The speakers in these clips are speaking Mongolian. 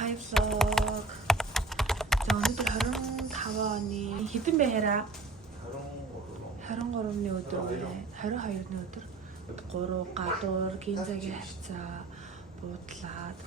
Hi vlog. За өнөөдөр 25 оны хэдэн бэ хараа? 23-ны өдөр вэ? 22-ны өдөр. 3 гадуур гинзагийн хавцаа буудлаад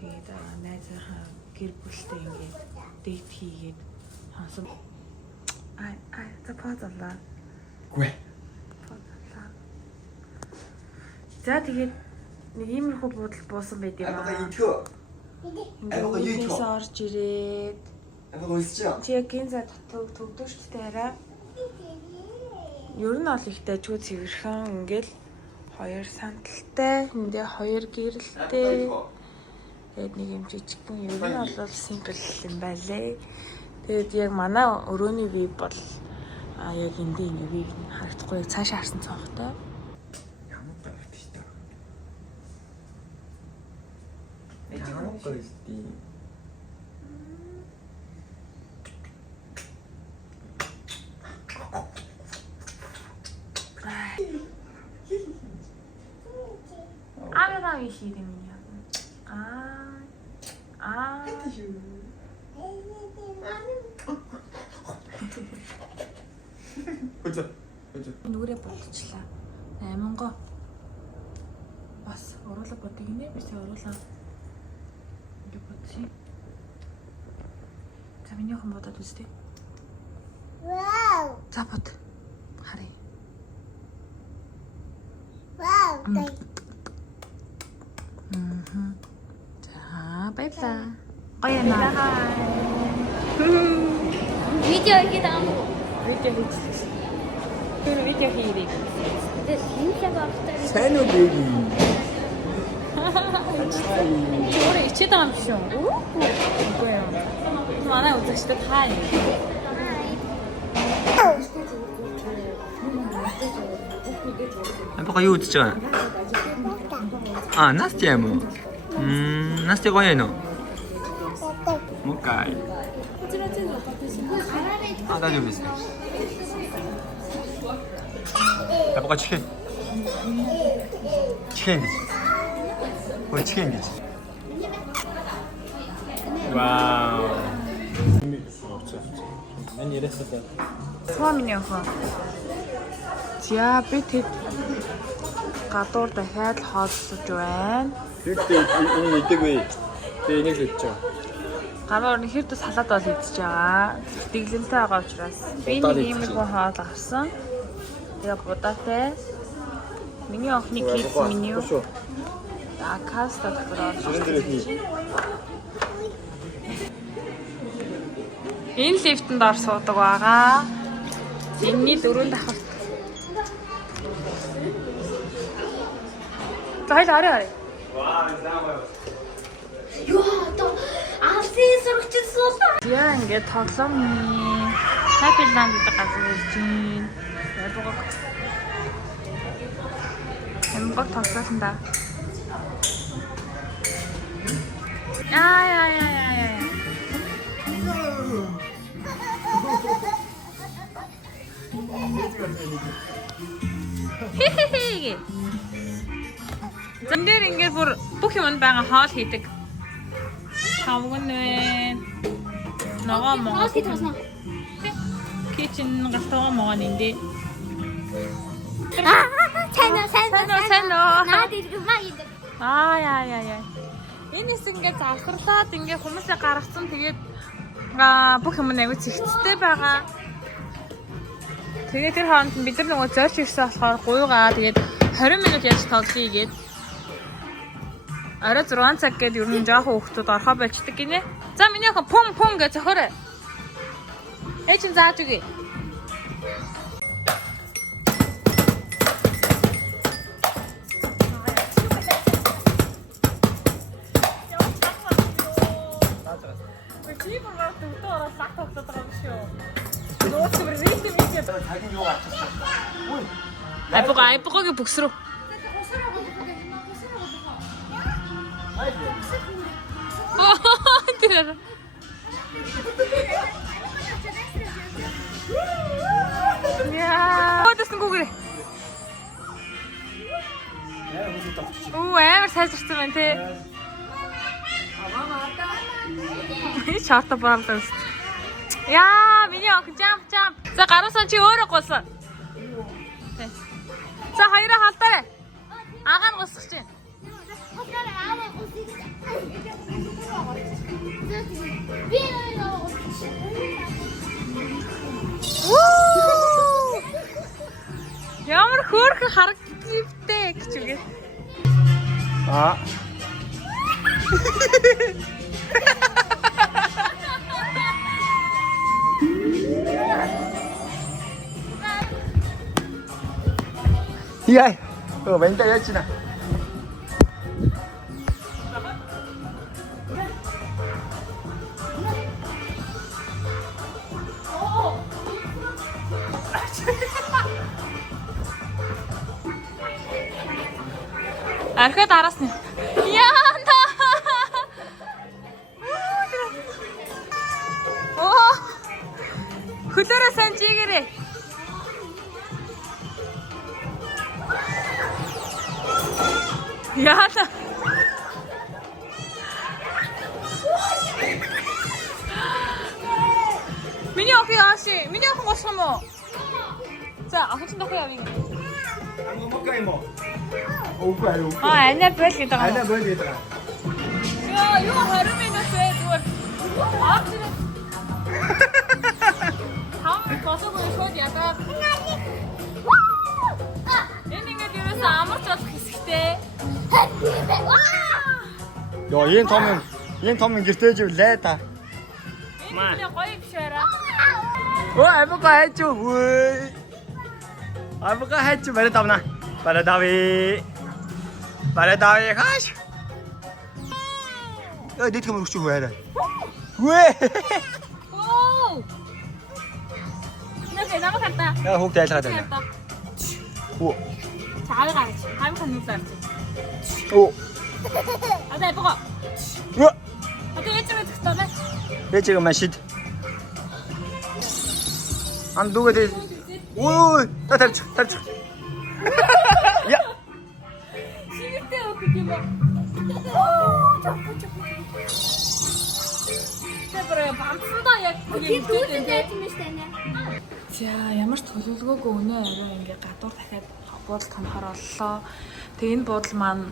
тэгээд найзынхаа гэр бүлтэй ингээд дэйт хийгээд хонсон. За паузалаа. Гүй. Паузалаа. За тэгээд нэг иймэрхүү буудал буусан байд юм аа. Ингээд орж ирээд чи яг гинза төгдөж шүү дээ хараа. Ер нь ол их дайггүй цэвэрхэн ингээл 2 санталтай, эндээ 2 гэрэлтэй. Тэгээд нэг юм жижигхэн ер нь бол симпл юм байлээ. Тэгээд яг манай өрөөний вив бол яг эндээ ингээ вив харагдахгүй яг цаашаа харсан цонхтой. 아메가 위시 되면요. 그죠. нүрээ бодчихлаа. 8 го. Бас оруулаа бодъё нэ биш оруулаа. Ингээ бодчих. За минийхэн бодоод үзтээ. Вау. За бод. Харъя. Вау. 자, 바이바이. 어예나. Видео хийдэг. Видео хийчихсэн. Тэр видео хийдэг. Тэр хинтээ багтаа. Сайн уу дэги. 우리 이치도 안 피셔. 이거예요. 많아요, 진짜 다. 아빠가 이거 웃잖아. 아, 나스티야 뭐. 나스티 거예요. 뭔가. 아, 나 좀 있어. 아빠가 치킨. 치킨이지. 왜 치킨이지? 와우. 난 이랬었다. 소아민이어서. Диабет гадуур дахиад хооллож байна. 그때 오늘 이때고요. 네, 이제 됐죠. Гадуур нь хэрдээ салаад бол идчихэж байгаа. Дэглэнтэй байгаа учраас би нэг иймэрхүү хоол авсан. Тэгээ будаатай. Миний охины kids меню. Акаста дотор орж ирсэн. Энэ лифтэнд ор суудаг байгаа. Энэний 4 давхар. Hayır arı. Юу одоо Асын сурагчид суулаа. Яа ингээд тоглоомны Happy Land гэдэг газар ирж байна. Ябугаг. Эмгэг тоглосон да. Яа. Хи. Зэмдэр ингээд бүх юмд байгаа хоол хийдэг. Тавган вэ. Ногоо моо. Кичен галтгаа моо нэмдэ. Сайн уу. Наад иргэмаа гэдэг. Яа. Энэс ингээд завсарлаад ингээд хүмүүсээ гаргацсан тэгээд бүх юм аягүй цэгцтэй байгаа. Тэгээд тэр хооронд бид нар нөгөө зорж ирсэн болохоор гуйгаа тэгээд 20 минут яаж тоглоё гээд арай 6 цаг гээд ер нь жоохон хүүхдүүд орхоо болчдөг гинэ. За миний охин пум гэж зохиорой. Эчин зааж үгүй. айпгогийн бүкс рүү. Тэр. Яа. Одосон гүгэрээ. Амар сайжирсан байна те. Чарта баалаа. Яа, миний охин jump. За гаруусан чи өөрөө гулсан. За хоёроо халдаарай. Агаан гусгах чинь. Ямар хөөрхөн харагдчихвээ гэж үгээ. Яа. Вэнда яачна. Архад араасна. Яанда. Оо. Хөлөөрөө сайн чигээрээ. Яана. Миний охин ааши. Миний охин госох юм уу? За, охин чинь дахиад явъя. Анаа бол гэдэг юм. Анаа бол гэдэг. Яа, юу 20 минут вэ зүгээр. Аач. Хам босоогүй шууд ядаад. Энэ ингээд ерөөсөө амарч болох хэсэгтэй. Яа, ийм том гэртэж ивлээ та. Энэ гоё биш байна. Оо, амгаа хайч үгүй. Амгаа хайч барай давна. Барадави хаш. Дэт юм өгч хөөе. Үгүй. Оо. Нэ намайг хатаа. Яа хүүхд айлгаад байна. Оо. Цаавар гарч. Хамхан нүлээ авчих. Оо. Одоо бого. Оо. Одоо ээжээ зөвхөн. Ээжээ машид. Ан дугээд. Оо, тарч. Я. Сигтэй өгөх юм ба. Оо, чоп. Тэр бамцсандаа яг тийм юм штэ. За, ямар ч төлөвлөгөөгүй өнөө арай ингээ гадуур дахиад буудал тонохоор оллоо. Тэгээ энэ буудал маань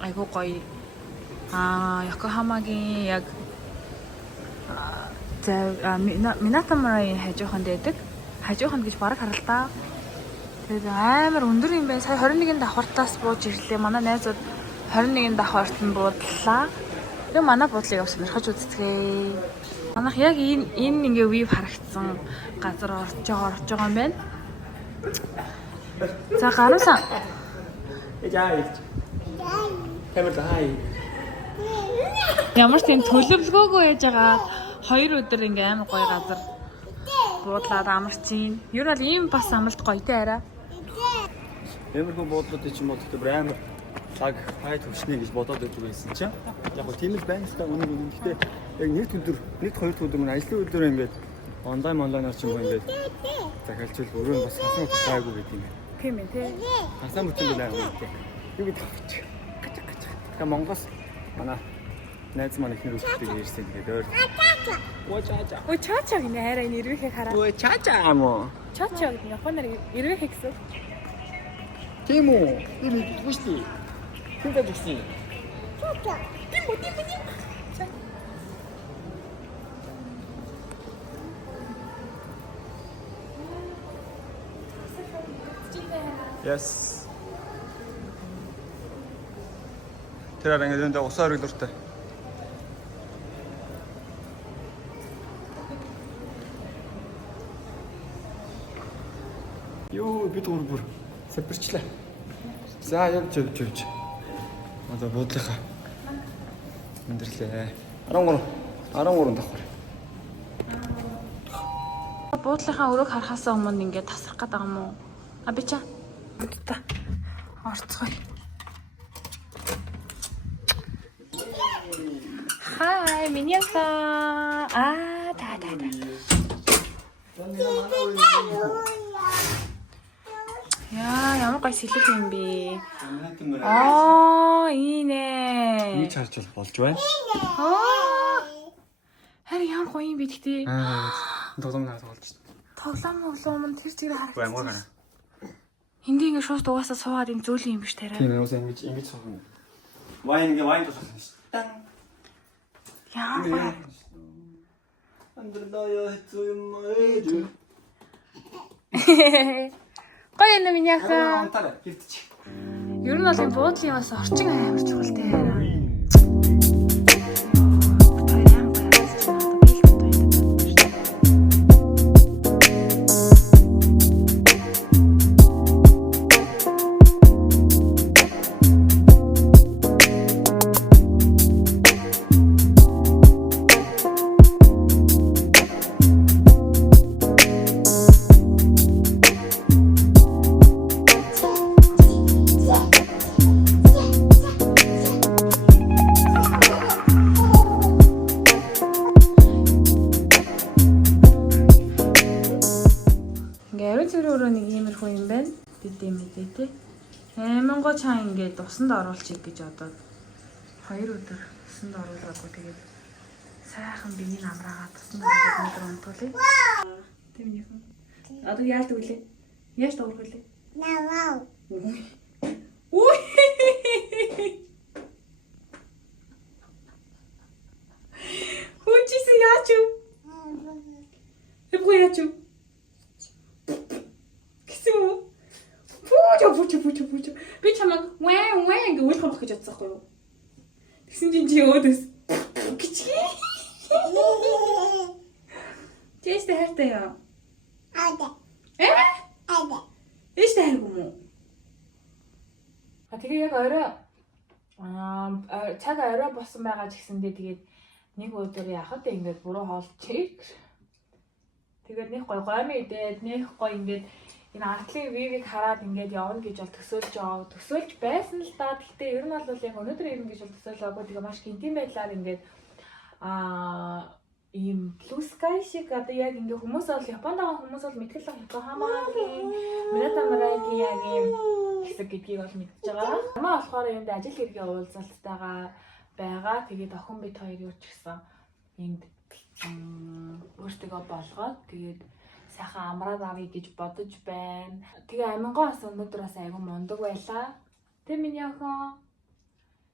айгуу гоё. Йокохамагийн яг Минатамарагийн хажууханд байдаг. Хажууханд гэж бараг харалтаа. Тэгээд амар өндөр юм байна. Сая 21-нд давхартаас бууж ирлээ. Манай найзууд 21-нд давхарт нь буудлаа. Тэгээ манай буудлыг авч сонирхож үзтгээ. Манайх яг энэ ингээ вив харагдсан газар орж байгаа юм байна. За гаруусан. Яа. Камер хай. Ямар ч тийм төлөвлөгөөгүй яж байгаа 2 өдөр ингээ амар гоё газар буудлаад амарчин. Ер нь бол ийм бас амралт гоётэй арай. Эмэрхүү буудлууд чинь бодохтой бүр амар лаг хай төвшнэ гэж бодоод байсан чинь яг гоо тийм л байна л та үнэн. Гэхдээ яг нэг хоёр өдөр мөн ажлын өдөр ингээд онлайнаар ч юм уу ингээд захиалчвал өөрөө бас хасан гайгүй гэдэг юм. Тийм ээ тий. Хасан бүтээл байна гэдэг. Юу гэдэг вэ? Така Монголоос манай найз маань ихнэр үстэй ирсэн тэгээд өөр. Ой чача гинэ хараа энэ ирвэхийг хараа. Ой чача amo. Чача гэдэг японоор ирвэхийг гэсэн. Тийм үү? Тийм үү шүү. Тэнд ажигсан. Чача. Тийм үү. Yes. Тэр ингээд энэ усаар илүүртэй. Юу бид бүр сапирчлаа. За явж. Одоо буудлынхаа өндөрлээ. 13 давхар. буудлынхаа өрөөг харахаас өмнө ингээд тасрах гэдэг юм уу? А би чаа. Та орцгоё. Хай, миньяха. Та. Яа, ямар гоё сэлэг юм бэ? Инээ. Нэг харж болж байна. Харин ямар гоё юм бэ гэхдээ. Тоглоом наас болж байна. Тоглоом нь тэр зэрэг харагдаж Ямар байна. Hindi ингэ шууд угаасаа суугаад юм зөөлөн юм биш тарай. Тийм уусаа ингэж сууна. Вайн тусах шүү. Тан. Яа гоё. Андердаа хэцүү юм ээ. Гоё юм яхаа. Антараа хөвтчих. Ер нь бол энэ буудлын бас орчин амар чухал те. Аминго чаа ингээд усанд оруулчих гэж одоо 2 өдөр усанд оруулаагүй тэгээд сайхан биеийг амраагаад усанд оруулаад өдөр унтуулъя. Тийм юм. Одоо яалдаг үлээ? Яаж дуурах үлээ? Наваа. Үй. Хүчис яач юу? Эпгүй яач юу? Кисүү. Пүүч. Би чамаг ваа гэж уйлах гэж бодсон байхгүй юу? Тэгсэн чинь чи өөдөөс гिचгий. Тэст хайртай яа. Ада. Эст хайргүй юм уу? Тэгээ яг орой цаг орой болсон байгаа ч гэсэндээ тэгээд нэг өдөр яхад ингээд буруу хоолчих. Тэгээд нэг гой гомь идээд нэг гой ингээд энэ артлын вивийг хараад ингээд явна гэж бол төсөөлж байсан л да. Гэхдээ ер нь бол яг өнөөдөр ирнэ гэж бол төсөөлөөгүй. Тэгээ маш гинтийн байдлаар ингээд ийм blue sky шиг одоо яг ингээд хүмүүс бол Японд байгаа хүмүүс бол мэдгэл Йокохамагийн Мината Марагиягийн хэсэг гэдгийг бол мэдчихэж байгаа. Хамаа болохоор энд ажил хэргийн уулзалтайгаа байгаа. Тэгээд охин бит хоёр юу ч гэсэн энд өөртөө болгоод тэгээд сайхан амраад авъя гэж бодож байна. Тэгээ Амингоо бас өнөөдөр бас айгүй мундаг байлаа. Тэ миний охин.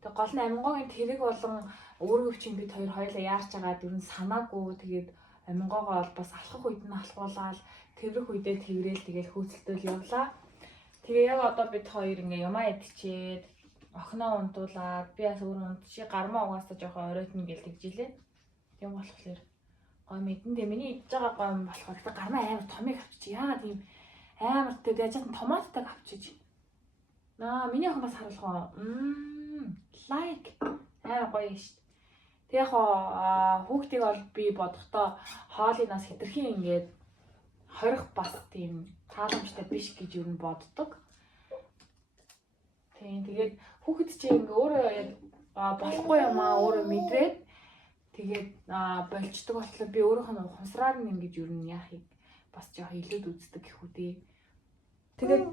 Тэг гол нь Амингоогийн тэрэг болон өөрөвчийн бид хоёулаа яарч байгаа дөрөв санаагүй. Тэгээд Амингоогоо бол бас алхах үед нь алхуулаад тэрэх үедээ тэрэл тэгээд хөөцөлтөл явлаа. Тэгээ яг одоо бид хоёр ингээ юмаа идчихэд охиноо унтуулаад би бас өөр унтши гармаа угаасаа жоохон оройтно гэж тэгжилээ. Тийм болохоор гой мэдэн дээ миний идж байгаа гой болохоор гармаа амар томыг авчиж яагаад тийм амар тэгээд яаж ч томатдаг авчиж. Миний охин бас харуулгаа. Лайк амар гоё шүү дээ. Тэг яг хүүхдийг бол би бодохдоо хоолынаас хэтэрхий ингээд хорих бас тийм тааламжтай биш гэж юу н боддог. Тэгээд хүүхэд чинь ингээ өөрөө яг болохгүй юм өөрөө мэдрээд тэгээд болждог болохоор би өөрөөх нь ухамсараар нь ингэж юу н яахыг бас жоох илүүд үздэг гэх үү дээ. Тэгээд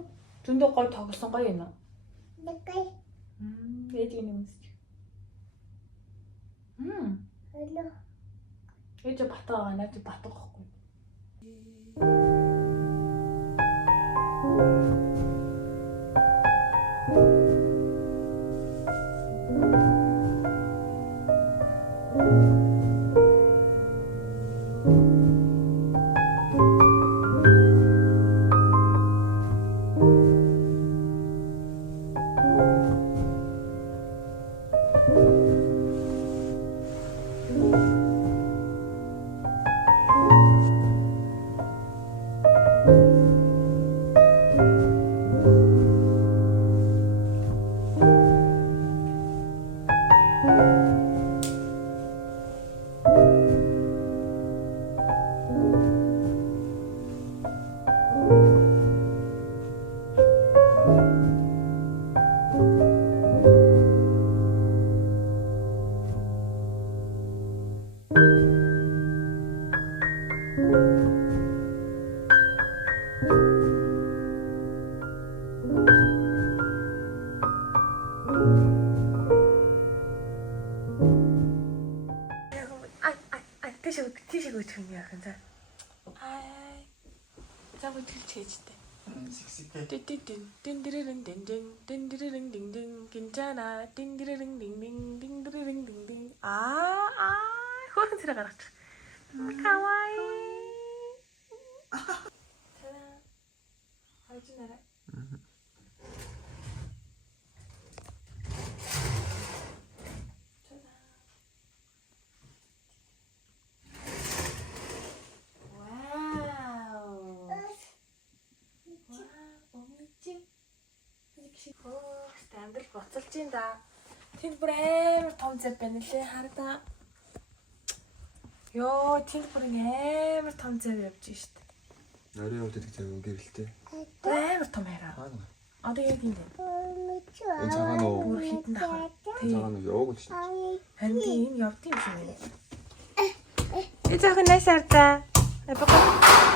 зөндөө гоё тоглосон гоё юм аа. Дэгэй. Ээжийн юмс. Hello. Ээж батгаа надад батгаа гэхгүй. харах за. За бүтгэл чийжтэй. Сиксиктэй. Дин гинжана дин хөөрхөн царай гаргачих. Кавай. Тара. хайж нараа. Амдал буцалж ин да. Тэнд бүр амар том зэв байна лээ хараа. Йоо, тэнд бүр амар том зэв явж штт. Нарийн хувьд идэх зэв гэрэлтэй. Амар том хараа. Одоо яг энэ. Энэ цагаан уу? Бүр хитэн дахаа. Цагаан уу яваг л шүү. Харин энэ явд юм шиг байна. Ээ жоохон найсарда. Бага.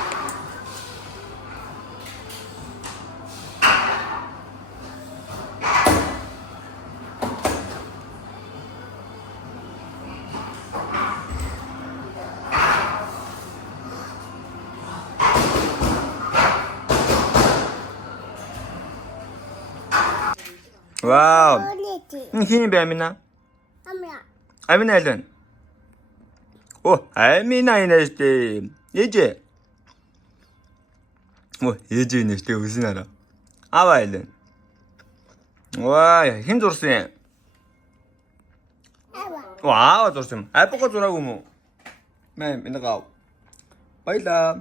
Вау. Хин бэ Амина? Амина элэн. О, Амина инэштэй. Ээжээ. О, ээжээ инэштэй үсэн араа. Аваа элэн. Ваа, хин зурсан. Вау, зурсан. Аппагаа зураагүй юм уу? Мэн энэгаа. Баялаа.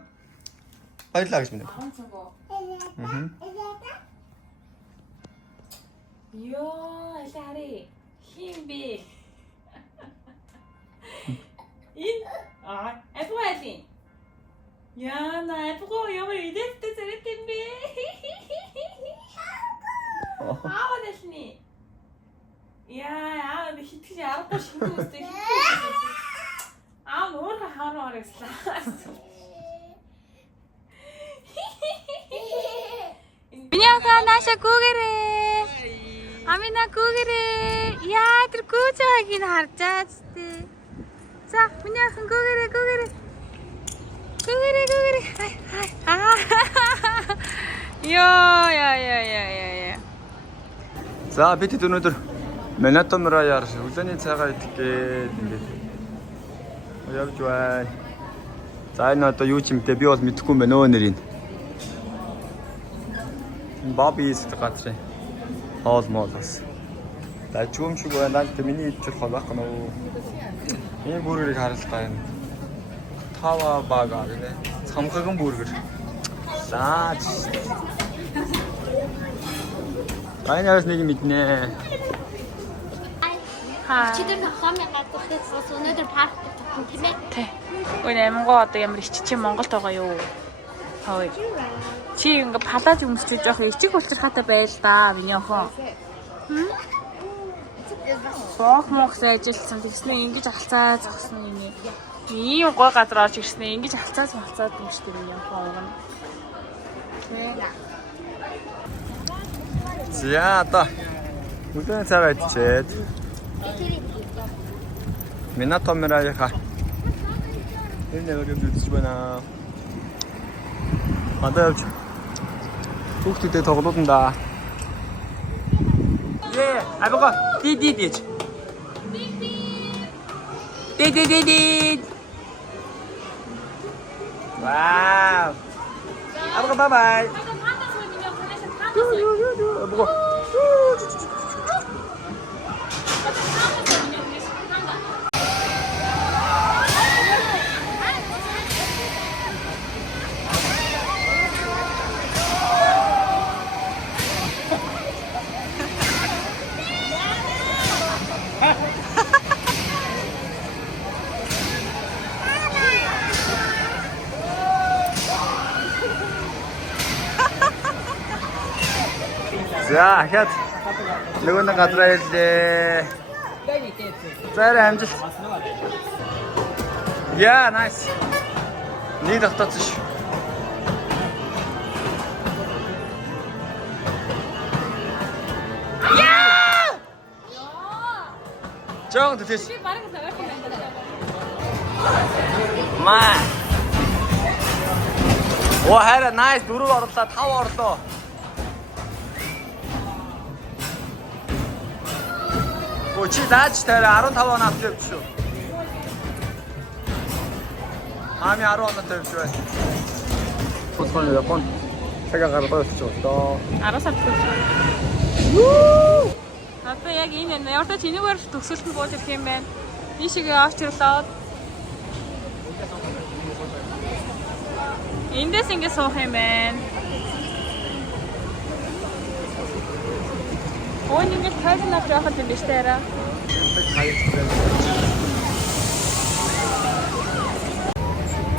Баялаа гэж минь. Йоо, алаари. Хин бэ? ин аппаали. Яа, на аппагаа ямар идэвтэй зэрэг юм бэ? Аа, дэсни. Яа, хитгэж аргагүй шингэн үстэй хитгэж. Нуур хаараа гэсэн. Миньяка наша гүгэрээ. Амина гүгэрээ. Яа, тэр гүйж байгааг нь харж байгаа зү. За, миньяхан гүгэрээ. Гүгэрээ. Яа. За, бид өнөөдөр Минатомра яарш өглөөний цайгаа идэх гээд ингээд явж байна. За энэ одоо юу ч юм бэ? Би бол мэдэхгүй юм байна өө нэрийг. Бабис газрын хоол моолос. Дажгүй шиг байна. Миний идэх хол байх нь. Энэ бүргэрийг харалтаа юм. Тава бага гэнэ. Цамхаган бүргэр. Лаач. Айнаас нэг мэднэ. Чидэр хомьёо гадуурхаас өнөөдөр парк тавьсан тийм ээ. Тэ. Өөний амингоо одоо ямар ичи чи Монголд байгаа юу? Хөөе. Чи ингээ палаж өмсчиж жоох ичиг улчирхаатай байл да, миний охин. Соох мохс ажилласан тэгснэ ингэж алцаа зогсон юм. Ийм гой газар орж ирснэ ингэж алцаа юм шүү дээ миний охин. За одоо өглөөний цайгаа идчихэд Минатомраяха энэ өрөөнд үзэж байна. Одоо явж хүүхдүүдэд тоглоулна да. Абага дидидич. Дидидидид. Вау. Абага бай. Абага. За, ахад нөгөө газраа ирлээ. Зарай амжилт. Яа, nice. Нэг давтаач ш. Яа! Жоо тэс. Би бараг сарах юм байна. Маа. Оо хайраа nice 4 орлоо 5 орлоо. Оо чи даач таараа 15 он авч явчих шүү. Ами 10 оноо тавьж байна. Босгоно Япон. Цагаан гаргаад очиж байна. 10 сар төгсөж. Одоо яг энэ ямар ч энэгээр төгсөлтөнд бууж ирэх юм байна. Ийшээ авч ирлээ. Эндээс ингэ суух юм байна. Өөний ингэ тайван авч явах юм биш таараа.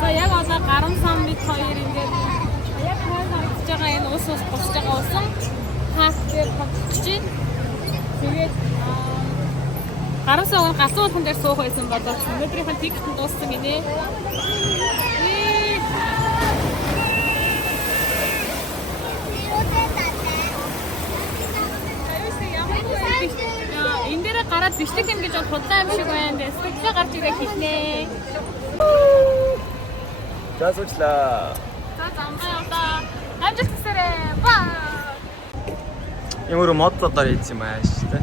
За яг одоо Гарам сан бид хоёр ингээд яг харагдаж байгаа энэ ус босож байгаа усан хаас дээр багчиж байна. Тэгээд Гарам сан гацуулхан дээр суух байсан боловч өнөөдрийнхэн тикет нь дууссан гинэ. Энд дээр гараад бичлэг юм гэж бодлоо юм шиг байна. Студио гарч ирээ хэлнэ. За суучлаа. За замбай удаа амжилт хүсээрэй. Баа. Ямар модлодоор ийдсэн юм ааш тэ.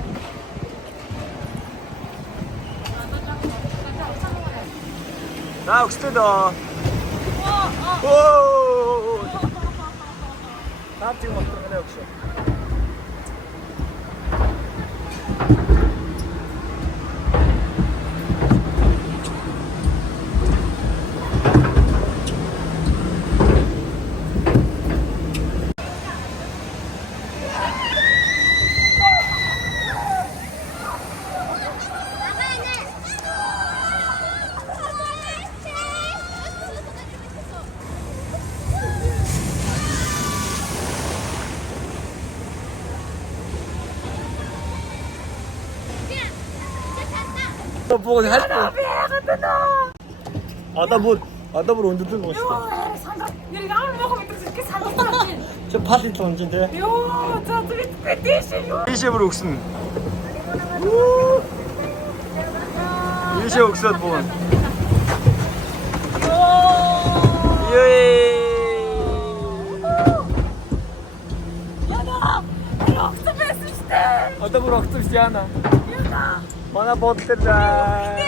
За өглөө дөө. Оо. Таач мотор гэнэ өгшөө. 보고 할 거. Одоо бүр өндөрлөн байгаа шүү дээ. Санаа. Нэр ямар мохоо мэдэрч ирэх санаа. Чи палит л унж дээ. Йоо, за бид дэшээ юу. Ийшээ бүр өгсөн. Ийшээ өгсөд буу. Йээ. Яна. Огт байсан шүү дээ. Одоо бүр огцсон яана. Яна. Манай бодлоо.